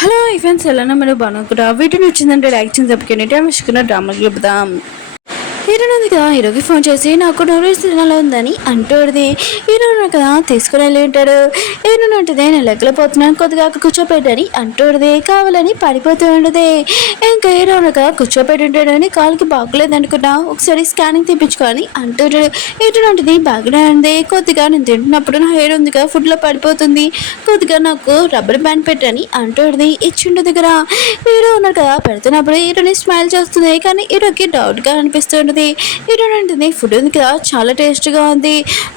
Hello friends ఎలా మీరు బాగున్నా వీటిని వచ్చిందంటే లైక్ చేసి చెప్పుకునే డ్రామాకి చెప్దాం. హీరోయిన్ ఉంది కదా, హీరోకి ఫోన్ చేసి నాకు నూడిల్స్ తినాలి ఉందని అంటుంది. హీరోయిన్ కదా తీసుకుని వెళ్ళి ఉంటాడు. హీరోయిన్ ఉంటుంది, నేను లెక్కలు పోతున్నాను కొద్దిగా కూర్చోపెట్టని అంటుంది. కావాలని పడిపోతూ ఉండదు. ఇంకా హీరోయిన్ కదా కూర్చోపెట్టి ఉంటాడని కాలుకి బాగలేదు అనుకున్నా, ఒకసారి స్కానింగ్ తీపించుకోని అంటుంటాడు. హీరోయిన్ ఉంటుంది బాగానే ఉంది, కొద్దిగా నేను తింటున్నప్పుడు నా హెయిర్ ఉంది కదా ఫుడ్లో పడిపోతుంది, కొద్దిగా నాకు రబ్బర్ బ్యాండ్ పెట్టని అంటుంది. ఇచ్చిండు దగ్గర హీరో ఉన్నారు కదా, పెడుతున్నప్పుడు హీరోని స్మైల్ చేస్తుంది. కానీ హీరోకి డౌట్గా అనిపిస్తుంది. హీరోయిన్ ఉంటుంది ఫుడ్ ఉంది కదా చాలా టేస్ట్గా ఉంది,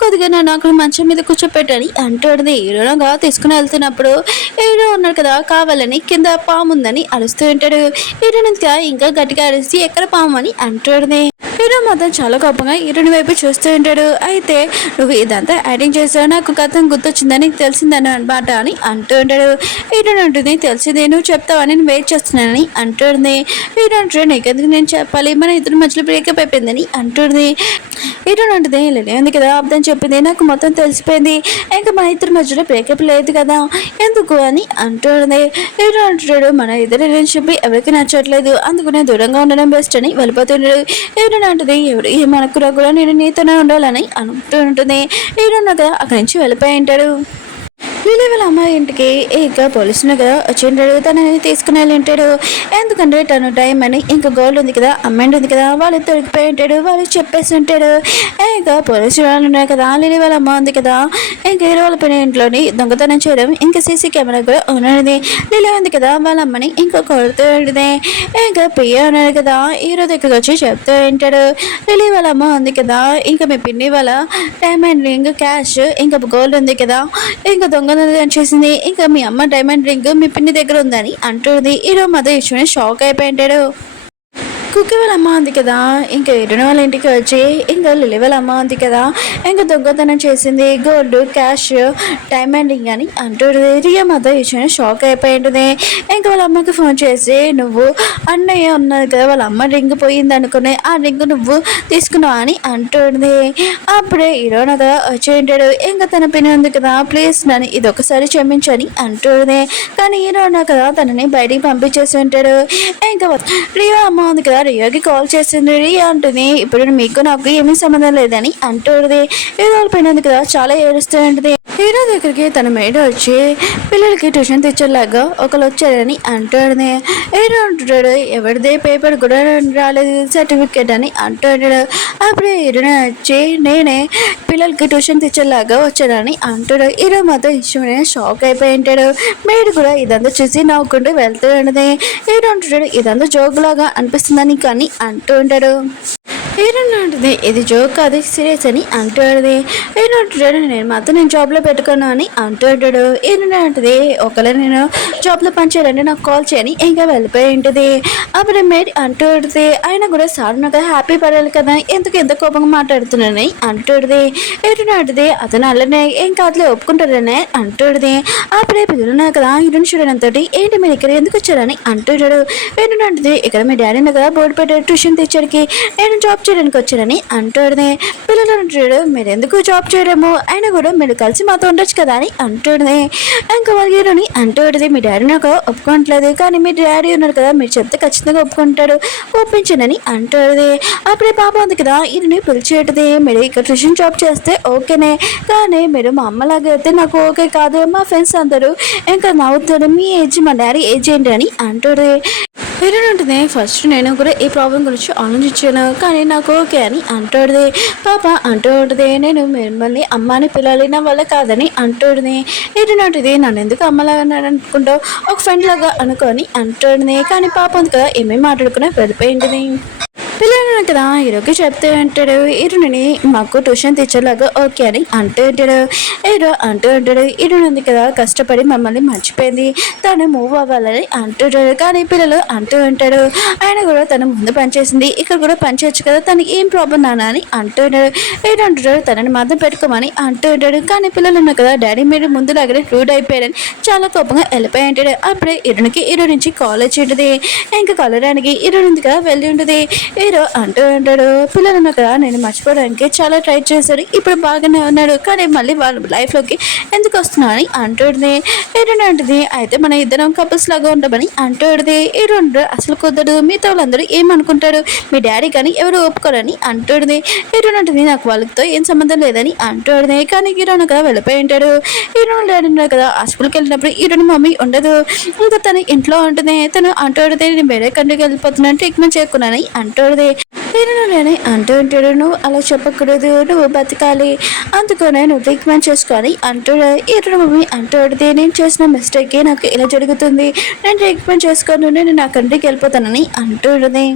కొద్దిగా నన్ను అక్కడ మంచం మీద కూర్చోపెట్టని అంటుంది. హీరోగా తీసుకుని వెళ్తున్నప్పుడు హీరో ఉన్నారు కదా కావాలని కింద పాము ఉందని అరుస్తూ ఉంటాడు. హీరోయిన్ ఇంకా గట్టిగా అరిసి ఎక్కడ పాము అని అంటుంది. హీరో మాత్రం చాలా కోపంగా హీరోని వైపు చూస్తూ ఉంటాడు. అయితే నువ్వు ఇదంతా యాక్టింగ్ చేసావు, నాకు కథం గుర్తొచ్చిందని తెలిసిందని అనమాట అని అంటూ ఉంటాడు. హీరోని ఉంటుంది తెలిసింది, నువ్వు చెప్తావని నేను వెయిట్ చేస్తున్నానని అంటుంది. హీరో అంటాడు నీకెందుకు నేను చెప్పాలి, మన ఇద్దరు మధ్యలో బ్రేకప్ అయిపోయిందని అంటుంది. హీరోని ఉంటుంది లేదు కదా అర్థం చెప్పింది, నాకు మొత్తం తెలిసిపోయింది, ఇంకా మన ఇద్దరి మధ్యలో బ్రేకప్ లేదు కదా ఎందుకు అని అంటుంది. హీరో అంటాడు మన ఇద్దరు రిలేషన్షిప్ ఎవరికి నచ్చట్లేదు, అందుకు నేను దూరంగా ఉండడం బెస్ట్ అని వెళ్ళిపోతున్నాడు. హీరోయిన్ అంటుంది ఎవరు ఏమనుకున్నా కూడా నేను నీతోనే ఉండాలని అనుకుంటూ ఉంటుంది. హీరోయిన్ కదా అక్కడి నుంచి వెళ్ళిపోయి ఉంటాడు. లిలీ వాళ్ళ అమ్మాయి ఇంటికి ఇక పోలీసులు కదా వచ్చింటాడు, తనని తీసుకుని వెళ్ళి ఉంటాడు. ఎందుకంటే తను డైమండ్ ఇంకా గోల్డ్ ఉంది కదా అమ్మాయి ఉంది కదా వాళ్ళు దొరికిపోయి ఉంటాడు, వాళ్ళు చెప్పేసి ఉంటాడు. ఇంకా పోలీసులు వాళ్ళు ఉన్నాయి కదా, లిలీ వాళ్ళ అమ్మ ఉంది కదా, ఇంకా హీరో వాళ్ళ పైన ఇంట్లోని దొంగతనం చేయడం ఇంకా సీసీ కెమెరా కూడా ఉన్నది. లిలీ ఉంది కదా వాళ్ళ అమ్మని ఇంకా కొడుతూ ఉంటుంది. ఇంకా పియ్య ఉన్నాడు కదా హీరో దగ్గరకు వచ్చి చెప్తూ ఉంటాడు, లిలీ వాళ్ళ అమ్మ ఉంది కదా ఇంకా మీ పిన్ని వాళ్ళ డైమండ్ రింగ్ క్యాష్ ఇంకా గోల్డ్ ఉంది కదా ఇంకా దొంగ చేసింది, ఇంకా మీ అమ్మ డైమండ్ రింగ్ మీ పిన్ని దగ్గర ఉందని అంటుంది. హీరో మదర్ ఇచ్చుని షాక్ అయిపోయింటాడు. కుక్కి వాళ్ళ అమ్మ ఉంది కదా ఇంకా ఎరుణ వాళ్ళ ఇంటికి వచ్చి ఇంకా లిలీ వాళ్ళ అమ్మ ఉంది కదా ఇంకా దొంగతనం చేసింది గోల్డ్ క్యాష్ డైమండ్ రింగ్ అని అంటుంది. రియా మదర్ ఇచ్చిన షాక్ అయిపోయింటుంది. ఇంకా వాళ్ళ అమ్మకి ఫోన్ చేసి నువ్వు అన్నయ్య ఉన్నది కదా వాళ్ళ అమ్మ రింగ్ పోయింది అనుకునే ఆ రింగ్ నువ్వు తీసుకున్నావు అని అంటుంది. అప్పుడే హీరోన కదా వచ్చేంటాడు. ఇంకా తన పిన్ ఉంది కదా ప్లీజ్ నన్ను ఇది ఒకసారి క్షమించని అంటుంది. కానీ హీరోన కదా తనని బయటికి పంపించేసి ఉంటాడు. ఇంకా రియా అమ్మ ఉంది కదా రియాకి కాల్ చేసింది. రియా అంటుంది ఇప్పుడు మీకు నాకు ఏమీ సంబంధం లేదని అంటుంది. హీరో పోయినందు కదా చాలా ఏడుస్తూ ఉంటుంది. హీరో దగ్గరికి తన మేడ వచ్చి పిల్లలకి ట్యూషన్ టీచర్ ఒకరు వచ్చారని అంటుంది. హీరో అంటున్నాడు ఎవరిదే పేపర్ కూడా రాలేదు సర్టిఫికేట్ అని అంటున్నాడు. అప్పుడే హీరోని వచ్చి నేనే పిల్లలకి ట్యూషన్ టీచర్ వచ్చాడని అంటాడు. హీరో మాత్రం ఇష్టమైన షాక్ అయిపోయి ఉంటాడు. మేడు కూడా ఇదంతా చూసి నవ్వుకుంటూ వెళ్తూ ఉండదు. హీరో అంటున్నాడు ఇదంతా జోక్ లాగా అనిపిస్తుందని కానీ అంటూ ఉంటాడు. హీరోయిన్ అంటుంది ఇది జోక్ అది సీరియస్ అని అంటాడు. హీరో అంటాడు నేను జాబ్లో పెట్టుకున్నాను అని అంటాడు. హీరోయిన్ అంటుంది ఒకవేళ నేను జాబ్లో పనిచేయాలంటే నాకు కాల్ చేయని ఇంకా వెళ్ళిపోయి ఉంటుంది. అప్పుడు మేడ్ అంటుంది అయినా కూడా సార్ నాకు హ్యాపీ పడాలి కదా ఎందుకు ఎంత కోపంగా మాట్లాడుతున్నానని అంటుంది. హీరోయిన్ అంటుంది అతను అల్లనే ఏం కాదులే ఒప్పుకుంటారనే అంటుంది. అప్పుడే పిల్లలు కదా హీరోయిన్ చూడడం తోటి ఏంటి మీరు ఇక్కడ ఎందుకు వచ్చారని అంటున్నాడు. హీరోయిన్ అంటుంది ఇక్కడ మీ డాడీ కదా బోర్డు పెట్టారు ట్యూషన్ టీచర్కి నేను జాబ్ చేయడానికి వచ్చారని అంటుంది. పిల్లలు అంటాడు మీరు ఎందుకు జాబ్ చేయడము అయినా కూడా మీరు కలిసి మాతో ఉండొచ్చు కదా అని అంటుంది. ఇంకా వాళ్ళని అంటుంది మీ డాడీ నాకు ఒప్పుకోవట్లేదు కానీ మీ డాడీ ఉన్నారు కదా మీరు చెప్తే ఖచ్చితంగా ఒప్పుకుంటాడు ఒప్పించండి అంటుంది. అప్పుడే పాప ఉంది కదా ఇది పిలిచేటది మీరు ఇక్కడ ట్యూషన్ జాబ్ చేస్తే ఓకేనే కానీ మీరు మా అమ్మలాగా అయితే నాకు ఓకే కాదు మా ఫ్రెండ్స్ అందరూ ఇంకా నవ్వుతాడు మీ ఏజ్ మా డాడీ ఏజ్ ఏంటి అని అంటుంది. హీరోయిన్ ఉంటుంది ఫస్ట్ నేను కూడా ఈ ప్రాబ్లం గురించి ఆలోచించాను కానీ నాకు ఓకే అని అంటుంది. పాప అంటూ ఉంటుంది నేను మిమ్మల్ని అమ్మాని పిల్లలు నా వల్ల కాదని అంటుంది. హీరోయిన్ ఉంటుంది నన్ను ఎందుకు అమ్మలాగా అనుకుంటావు ఒక ఫ్రెండ్ లాగా అనుకోని అంటుంది. కానీ పాప ఉంది కదా ఏమేమి మాట్లాడుకున్నా వెళ్ళిపోయింది. పిల్లలు కదా హీరోకి చెప్తూ ఉంటాడు హీరోని మాకు ట్యూషన్ టీచర్ ఓకే అని అంటూ ఉంటాడు. హీరో అంటూ ఉంటాడు హీరోయిన్ ఉంది కదా కష్టపడి మమ్మల్ని మర్చిపోయింది తను మూవ్ అవ్వాలని అంటుంటాడు. కానీ పిల్లలు అంటూ ఉంటాడు ఆయన కూడా తను ముందు పనిచేసింది ఇక్కడ కూడా పనిచేయచ్చు కదా తనకి ఏం ప్రాబ్లం నానా అని అంటుంటాడు. హీరో అంటుంటాడు తనని మాత్రం పెట్టుకోమని అంటూ ఉంటాడు. కానీ పిల్లలు ఉన్నారు కదా డాడీ మీరు ముందులాగానే రూడ్ అయిపోయారని చాలా కోపంగా వెళ్ళిపోయి ఉంటాడు. అప్పుడే హీరోకి హీరో నుంచి కాల్ వచ్చి ఉంటుంది. ఇంకా కలవడానికి హీరోయిన్ ఉంది కదా వెళ్ళి ఉంటుంది. హీరో అంటూ ఉంటాడు, పిల్లలను కదా నేను మర్చిపోవడానికి చాలా ట్రై చేశాడు, ఇప్పుడు బాగానే ఉన్నాడు, కానీ మళ్ళీ వాళ్ళ లైఫ్లోకి ఎందుకు వస్తున్నా అని అంటుంది. హీరోయిన్ అంటుంది, అయితే మన ఇద్దరం కపుల్స్ లాగా ఉండమని అంటుంది. హీరోయిన్ అసలు కుదరదు, మిగతా వాళ్ళందరూ ఏమనుకుంటారు, మీ డాడీ కానీ ఎవరు ఒప్పుకోరని అంటుంది. హీరోయిన్ అంటుంది, నాకు వాళ్ళతో ఏం సంబంధం లేదని అంటుంది. కానీ హీరోయిన్ కదా వెళ్ళిపోయి ఉంటాడు. హీరోయిన్ డాడీ ఉన్నారు కదా హాస్పిటల్కి వెళ్ళినప్పుడు హీరోయిన్ మమ్మీ ఉండదు, ఇంకా తను ఇంట్లో ఉంటుంది. తను అంటుంది, నేను వేరే కంట్రీకి వెళ్ళిపోతున్నాను, ట్రీట్మెంట్ చేసుకున్నానని అంటుంది. నేను అంటూ ఉంటాడు, నువ్వు అలా చెప్పకూడదు, నువ్వు బతకాలి, అందుకనే నువ్వు ట్రీట్మెంట్ చేసుకొని అంటాడు. హీరోయిన్ మమ్మీ అంటుంది, నేను చేసిన మిస్టేక్కి నాకు ఇలా జరుగుతుంది, నేను ట్రీట్మెంట్ చేసుకొని నేను నా కంట్రీకి వెళ్ళిపోతానని అంటుంది.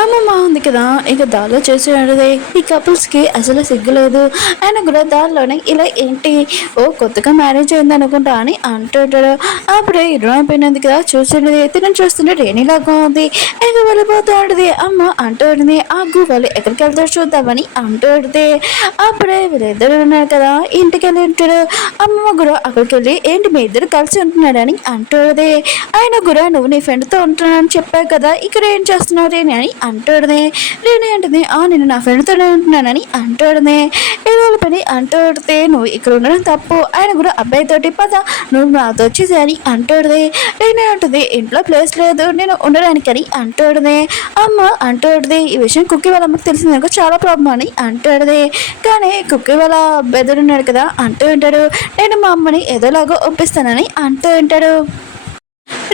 అమ్మమ్మ ఉంది కదా ఇక దారిలో చేసి అడిదే, ఈ కపుల్స్కి అసలు సిగ్గులేదు, ఆయన కూడా దారిలోనే ఇలా ఏంటి ఓ కొత్తగా మ్యారేజ్ అయింది అనుకుంటా అని అంటుంటాడు. అప్పుడే ఇరవై అయిపోయినది కదా చూస్తుండేది, తినని చూస్తుంటే రేణిలాగా ఉంది, ఇక వెళ్ళిపోతాడుది. అమ్మ అంటుంది, ఆగు వాళ్ళు ఎక్కడికి వెళ్తారు చూద్దామని అంటుంది. అప్పుడే వీళ్ళిద్దరు ఉన్నారు కదా ఇంటికి వెళ్ళి ఉంటాడు. అమ్మమ్మ కూడా అక్కడికి వెళ్ళి ఏంటి మీ ఇద్దరు కలిసి ఉంటున్నాడని అంటుంది. ఆయన కూడా నువ్వు నీ ఫ్రెండ్తో ఉంటున్నానని చెప్పావు కదా, ఇక్కడ ఏం చేస్తున్నావు రేణి అని అంటుంది. రేణి అంటుంది, నేను నా ఫ్రెండ్తోనే ఉంటున్నానని అంటుంది. ఏదో పని అంటుంది, నువ్వు ఇక్కడ ఉండడం తప్పు, ఆయన కూడా అబ్బాయితోటి పద నువ్వు నాతో వచ్చేసి అని అంటుంది. రేణి అంటుంది, ఇంట్లో ప్లేస్ లేదు నేను ఉండడానికని అంటుంది. అమ్మ అంటుంది, ఈ విషయం కుక్కీ వాళ్ళ అమ్మకి తెలిసిందనుకో చాలా ప్రాబ్లం అని అంటుంది. కానీ కుక్కీ వాళ్ళ బెదరున్నాడు కదా అంటూ ఉంటాడు, నేను మా అమ్మని ఏదోలాగో ఒప్పిస్తానని అంటూ ఉంటాడు.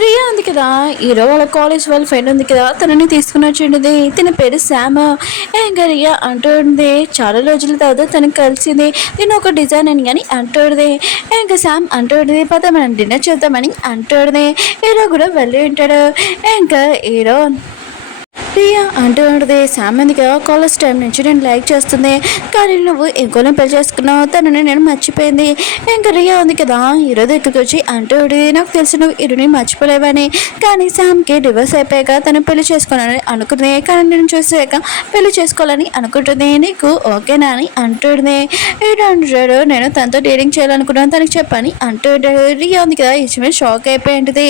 రియా ఉంది కదా హీరో వాళ్ళ కాలేజ్ వాళ్ళ ఫ్రెండ్ ఉంది కదా తనని తీసుకుని వచ్చింది, తన పేరు శామ్. ఇంకా రియా అంటుంది, చాలా రోజుల తర్వాత తనకు కలిసింది, నేను ఒక డిజైన్ అని కానీ అంటుంది. ఇంకా శామ్ అంటుంది, పద మనం డిన్నర్ చేద్దామని అంటుంది. హీరో కూడా వెళ్ళి ఉంటాడు. ఇంకా హీరో ప్రియా అంటూ ఉంటుంది, శామ్ కదా కాలేజ్ టైం నుంచి నేను లైక్ చేస్తుంది, కానీ నువ్వు ఇంకోనే పెళ్లి చేసుకున్నావు, తనని నేను మర్చిపోయింది. ఇంకా రియా ఉంది కదా హీరో దగ్గరికి వచ్చి అంటూ నాకు తెలుసు నువ్వు హీరోని మర్చిపోలేవని, కానీ శామ్కి డివోర్స్ అయిపోయాక తను పెళ్లి చేసుకోవాలని అనుకుంది, కానీ నేను చూసాక పెళ్లి చేసుకోవాలని అనుకుంటుంది, నీకు ఓకేనా అని అంటుంది. హీరో అంటాడు, నేను తనతో డేటింగ్ చేయాలనుకున్నాను తనకి చెప్పని అంటూ ఉంటాడు. రియా ఉంది కదా ఇచ్చి షాక్ అయిపోయి ఉంటుంది.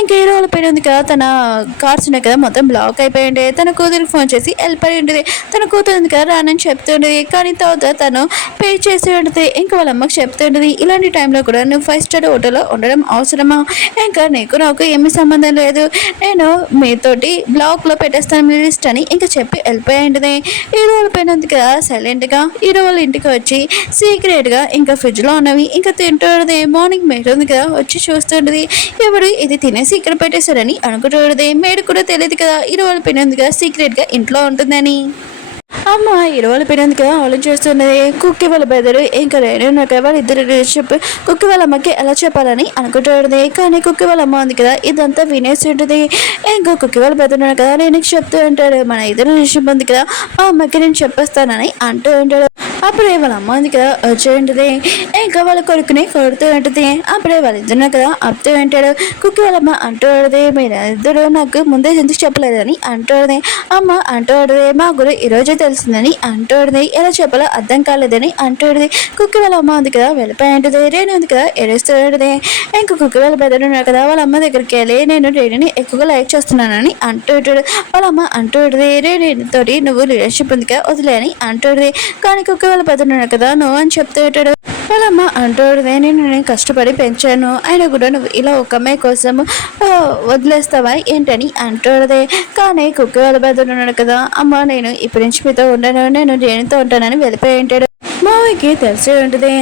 ఇంకా హీరో వాళ్ళ పేరు ఉంది కదా తన కార్స్ ఉన్నాయి కదా మొత్తం బ్లాక్ అయిపోయి తన కూతురికి ఫోన్ చేసి వెళ్ళిపోయి ఉంటుంది. తన కూతురు ఉంది కదా రానని చెప్తుండేది, కానీ తర్వాత తను పే చేసి ఉంటుంది. ఇంకా వాళ్ళ అమ్మకి చెప్తుండేది, ఇలాంటి టైంలో కూడా నువ్వు 5 స్టార్ హోటల్లో ఉండడం అవసరమా, ఇంకా నాకు ఏమీ సంబంధం లేదు, నేను మీతోటి బ్లాక్లో పెట్టేస్తాను మీ లిస్ట్ అని ఇంకా చెప్పి వెళ్ళిపోయి ఉంటుంది. హీరో వాళ్ళ పైన ఉంది కదా సైలెంట్గా హీరో వాళ్ళ ఇంటికి వచ్చి సీక్రెట్గా ఇంకా ఫ్రిడ్జ్లో ఉన్నవి ఇంకా తింటుంది. మార్నింగ్ మేడ్ ఉంది కదా వచ్చి చూస్తుంటుంది, ఎవరు ఇది తినేసి ఇక్కడ పెట్టేశారని అనుకుంటుంది. మేడ్ కూడా తెలియదు కదా హీరో వాళ్ళ పైన ఉంది కదా సీక్రెట్గా ఇంట్లో ఉంటుందని. అమ్మ ఇరవై పెరిగింది కదా ఆలోచిస్తున్నది. కుక్కి వాళ్ళ బెదరు ఇంకా రేణు వాళ్ళ ఇద్దరు రిలేషన్షిప్ కుక్కి వాళ్ళ అమ్మకి ఎలా చెప్పాలని అనుకుంటుంది. కానీ కుక్కి వాళ్ళ అమ్మ ఉంది కదా ఇదంతా వినేసి ఉంటుంది. ఇంకా కుక్కి వాళ్ళ బెదరు కదా నేను చెప్తూ ఉంటాడు, మన ఇద్దరు రిలేషన్షిప్ ఉంది కదా మా అమ్మకి నేను చెప్పేస్తానని అంటూ ఉంటాడు. అప్పుడే వాళ్ళ అమ్మ ఉంది కదా వచ్చి ఉంటుంది. ఇంకా వాళ్ళ కొడుకుని కొడుతూ ఉంటుంది. అప్పుడే వాళ్ళిద్దరు కదా అప్తూ ఉంటాడు. కుక్కి వాళ్ళ అమ్మ అంటూ ఉంటుంది, మీరు ఇద్దరు నాకు ముందే ఎందుకు చెప్పలేదని అంటుంది. అమ్మ అంటూ ఉంటుంది, మా గురు ఈరోజే తెలిసిందని అంటుంది. ఎలా చెప్పాలో అర్థం కాలేదని అంటుంది. కుక్కి వాళ్ళ అమ్మ ఉంది కదా వెళ్ళిపోయి ఉంటుంది. రేణు ఉంది కదా ఏడుస్తూ ఉంటుంది. ఇంకా కుక్కి వాళ్ళ బెదరు ఉన్నారు కదా వాళ్ళ అమ్మ దగ్గరికి వెళ్ళి నేను రేణుని ఎక్కువగా లైక్ చేస్తున్నానని అంటూ ఉంటాడు. వాళ్ళ అమ్మ అంటూ ఉంటుంది, రేణుతోటి నువ్వు రిలేషన్షిప్ ఉంది కదా వదిలే అని అంటుంది. కానీ కుక్కి వాళ్ళ బెదరు ఉన్నారు కదా నువ్వు అని చెప్తూ ఉంటాడు. వాళ్ళమ్మ అంటుంది, నేను కష్టపడి పెంచాను అయినా కూడా నువ్వు ఇలా ఒక అమ్మాయి కోసం వదిలేస్తావా ఏంటని అంటుంది. కానీ కుక్క వాళ్ళ బెదరు ఉన్నాడు కదా అమ్మ నేను ఇప్పటి నుంచి మీతో ఉండను, నేను రేణుతో ఉంటానని వెళ్ళిపోయి ఉంటాడు. మావికి తెలిసి ఉంటుంది.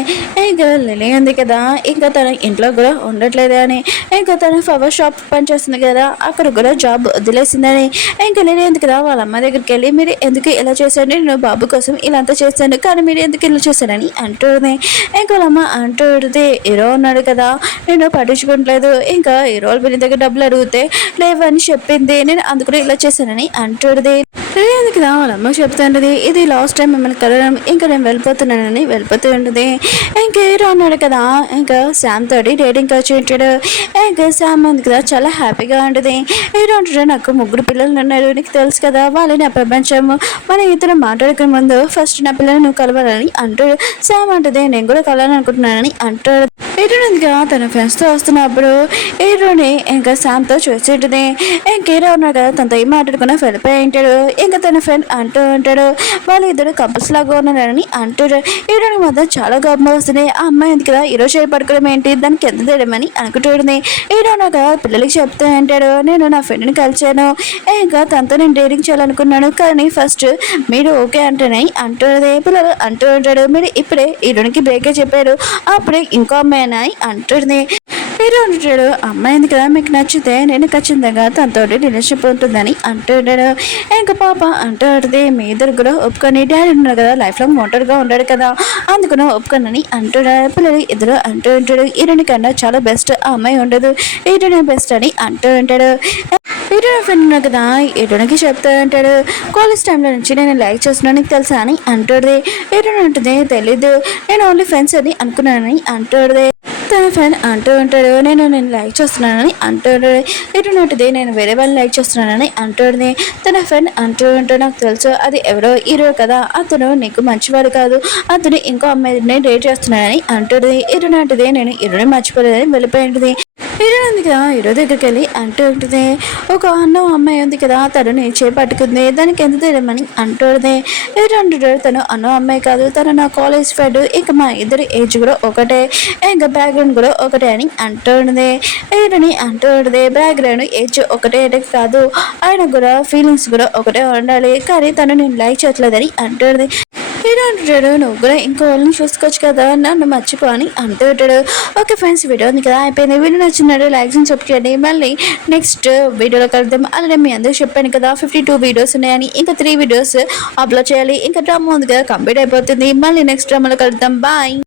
ఇంకా లిలీ ఉంది కదా ఇంకా తన ఇంట్లో కూడా ఉండట్లేదు అని, ఇంకా తన ఫ్లవర్ షాప్ పనిచేస్తుంది కదా అక్కడ కూడా జాబ్ వదిలేసిందని. ఇంకా లిలీ ఉంది కదా వాళ్ళ అమ్మ దగ్గరికి వెళ్ళి మీరు ఎందుకు ఇలా చేశారు, నేను బాబు కోసం ఇలాంతా చేశాను కానీ మీరు ఎందుకు ఇలా చేశారని అంటుంది. ఇంకా వాళ్ళ అమ్మ అంటుంది, హీరో ఉన్నాడు కదా నేను పట్టించుకోవట్లేదు, ఇంకా హీరో బిల్లి దగ్గర డబ్బులు అడిగితే లేవని చెప్పింది, నేను అందుకు ఇలా చేశానని అంటుంది. తెలియదు కదా వాళ్ళ అమ్మ చెప్తుంటది, ఇది లాస్ట్ టైం మిమ్మల్ని కలవడం ఇంకా నేను వెళ్ళిపోతున్నానని వెళ్ళిపోతూ ఉంటుంది. ఇంకా హీరో అన్నాడు కదా ఇంకా శామ్ తోటి డేటింగ్ వచ్చి ఉంటాడు. ఇంకా శామ్ ఉంది కదా చాలా హ్యాపీగా ఉంటుంది. హీరో అంటాడు, నాకు 3 పిల్లలు ఉన్నారు నీకు తెలుసు కదా వాళ్ళని నా ప్రపంచము మన ఇద్దరు మాట్లాడుకునే ముందు ఫస్ట్ నా పిల్లలు నువ్వు కలవాలని అంటాడు. శామ్ అంటుంది, నేను కూడా కలవాలని అనుకుంటున్నానని అంటాడు. హీరోయిన్గా తన ఫ్రెండ్స్తో వస్తున్నప్పుడు హీరోని ఇంకా శాంతో చూసేటది. ఇంక హీరో ఉన్నాడు కదా, తనతో ఏం మాట్లాడుకున్నా వెళ్ళిపోయి ఉంటాడు. ఇంకా తన ఫ్రెండ్ అంటూ ఉంటాడు, వాళ్ళిద్దరు కపుల్స్ లాగా ఉన్నారని అంటాడు. హీరోని మాత్రం చాలా గర్భం వస్తుంది. ఆ అమ్మాయి ఎందుకు కదా ఈరోజు చేయి పట్టుకోవడం ఏంటి, దానికి ఎంత తెలియమని అనుకుంటుంది. హీరో నాకు పిల్లలకి చెప్తూ ఉంటాడు, నేను నా ఫ్రెండ్ని కలిసాను, ఇంకా తనతో నేను డేరింగ్ చేయాలనుకున్నాను, కానీ ఫస్ట్ మీరు ఓకే అంటేనే అంటుంది. పిల్లలు అంటూ ఉంటాడు, మీరు ఇప్పుడే హీరోనికి బ్రేకే చెప్పారు, అప్పుడే ఇంకో అమ్మాయి అంటుంది. హీరో అంటాడు, అమ్మాయి ఎందుకు కదా మీకు నచ్చితే నేను ఖచ్చితంగా తనతో రిలేషన్షిప్ ఉంటుందని అంటాడు. ఇంకా పాప అంటాడుది, మీ ఇద్దరు కూడా ఒప్పుకొని డాడీ ఉన్నారు కదా లైఫ్లో ఒంటరిగా ఉన్నాడు కదా అందుకుని ఒప్పుకొనని అంటున్నాడు. పిల్లలు ఇద్దరు అంటూ ఉంటాడు, హీరోని కన్నా చాలా బెస్ట్ ఆ అమ్మాయి ఉండదు, హీరోనే బెస్ట్ అని అంటూ ఉంటాడు. హీరో ఫ్రెండ్ ఉన్నా కదా హీరోనికి చెప్తూ ఉంటాడు, కాలేజ్ టైంలో నుంచి నేను లైక్ చేస్తున్నాను నీకు తెలుసా అని అంటాడు. హీరో అంటుంది, తెలీదు, నేను ఓన్లీ ఫ్రెండ్స్ అని అనుకున్నానని అంటాడు. తన ఫ్రెండ్ అంటూ ఉంటాడు, నేను లైక్ చేస్తున్నానని అంటాడు. ఇటున్నట్టుది నేను వేరే వాళ్ళని లైక్ చేస్తున్నానని అంటాడు. తన ఫ్రెండ్ అంటూ ఉంటాడు, నాకు తెలుసు అది ఎవరో హీరో కదా, అతను నీకు మంచివాడు కాదు, అతను ఇంకో అమ్మాయిని డేట్ చేస్తున్నానని అంటాడు. ఇటున్నట్టుది నేను హీరోని మర్చిపోలేదని వెళ్ళిపోయి ఉంటుంది. హీరో ఉంది కదా హీరో దగ్గరికి వెళ్ళి అంటూ ఉంటుంది, ఒక అన్న అమ్మాయి ఉంది కదా తను చేపట్టుకుంది, దానికి ఎంత తెలియమని అంటుంది. హీరో అంటాడు, తను అన్న అమ్మాయి కాదు, తను నా కాలేజ్ ఫ్రెండ్, ఇంకా మా ఇద్దరు ఏజ్ కూడా ఒకటే, ఇంకా బ్యాక్గ్రౌండ్ కూడా ఒకటే అని అంటుంది. హీరోని అంటుంది, బ్యాక్గ్రౌండ్ ఏజ్ ఒకటే కాదు, ఆయన కూడా ఫీలింగ్స్ కూడా ఒకటే ఉండాలి, కానీ తను నేను లైక్ చేయట్లేదని అంటుంది. హీరో అంటాడు, నువ్వు కూడా ఇంకో వాళ్ళని చూసుకోవచ్చు కదా, నన్ను మర్చిపో అని అంటూ ఉంటాడు. ఓకే ఫ్రెండ్స్, వీడియో ఉంది కదా అయిపోయింది. వీడియో నచ్చినట్టు లైక్ చేసి చెప్పండి. మళ్ళీ నెక్స్ట్ వీడియోలో కలుద్దాం. అలానే మీ అందరూ చెప్పాను కదా 52 వీడియోస్ ఉన్నాయని, ఇంకా 3 వీడియోస్ అప్లోడ్ చేయాలి, ఇంకా డ్రామా ఉంది కదా కంప్లీట్ అయిపోతుంది. మళ్ళీ నెక్స్ట్ డ్రామాలో కలుద్దాం. బాయ్.